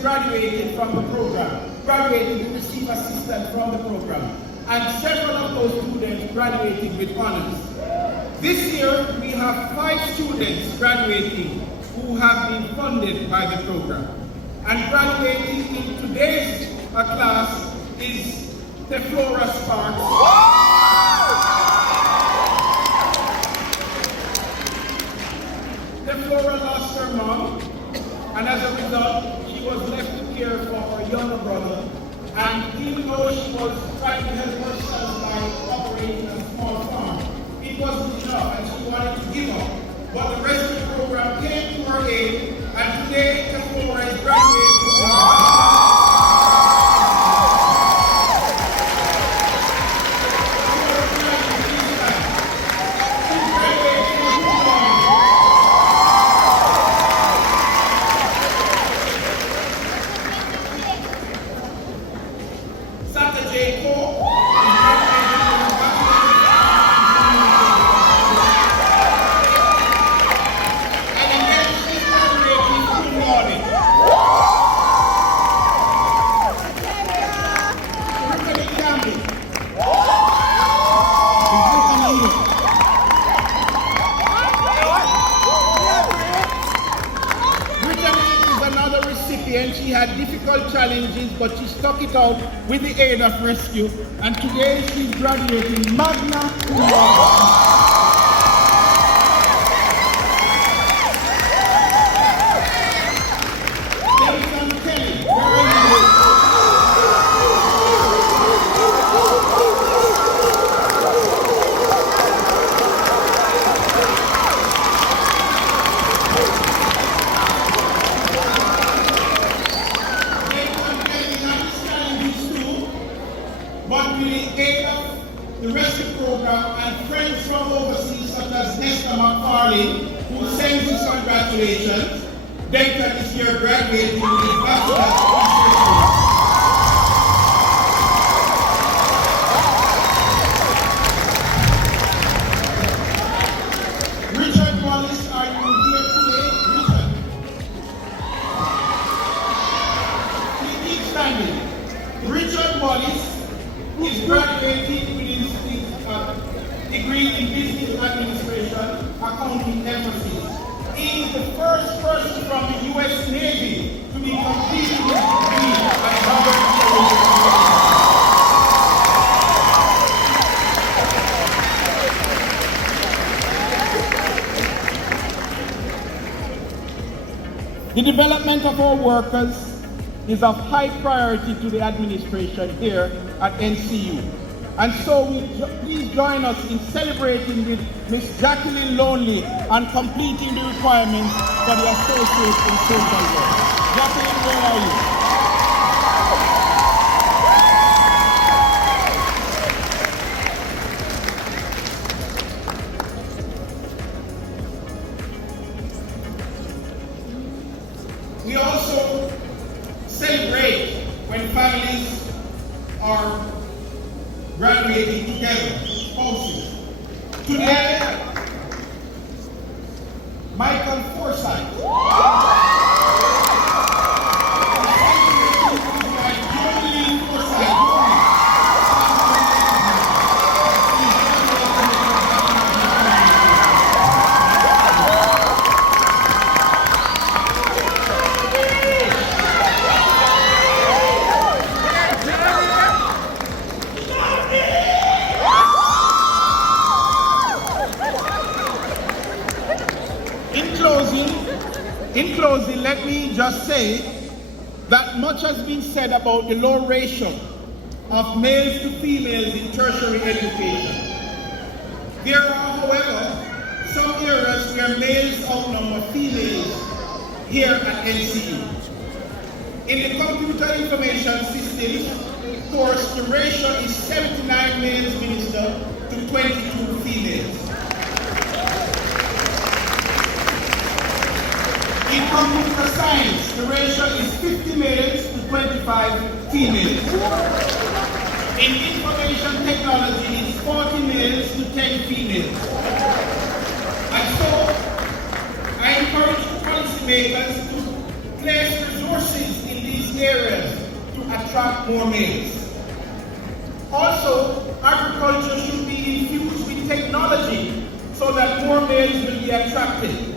graduated from the program, graduated with receive assistance from the program, and several of those students graduated with honors. This year, we have 5 students graduating who have been funded by the program. And graduating in today's class is Flora Sparks. Flora lost her mom, and as a result, she was left to care for her younger brother. And even though she was trying to help herself by operating a small farm, it wasn't enough, and she wanted to give up. But the rescue program came to her aid, and today, Flora is graduating. She had difficult challenges, but she stuck it out with the aid of rescue, and today she's graduating magna cum laude. But with the aid of the rescue program and friends from overseas such as Esther McFarlane, who sends his congratulations, Denton is here graduating with a bachelor's degree. Richard Wallace, are you here today? Richard? Please keep standing. Richard Wallace is graduating with his degree in business administration, accounting emphasis. He is the first person from the U.S. Navy to be completing his degree at Harvard. The development of our workers is of high priority to the administration here at NCU. And so please join us in celebrating with Miss Jacqueline Lonely and completing the requirements for the Associate in Social Work. Jacqueline, where are you? We also celebrate when families are graduating together, spouses. Today, Michael Forsyth. In closing, let me just say that much has been said about the low ratio of males to females in tertiary education. There are, however, some areas where males outnumber females here at NCU. In the Computer Information Systems course, the ratio is 79 males minister to 22 females. In computer science, the ratio is 50 males to 25 females. In information technology, it's 40 males to 10 females. And so, I encourage policymakers to place resources in these attract more males. Also, agriculture should be infused with technology so that more males will be attracted.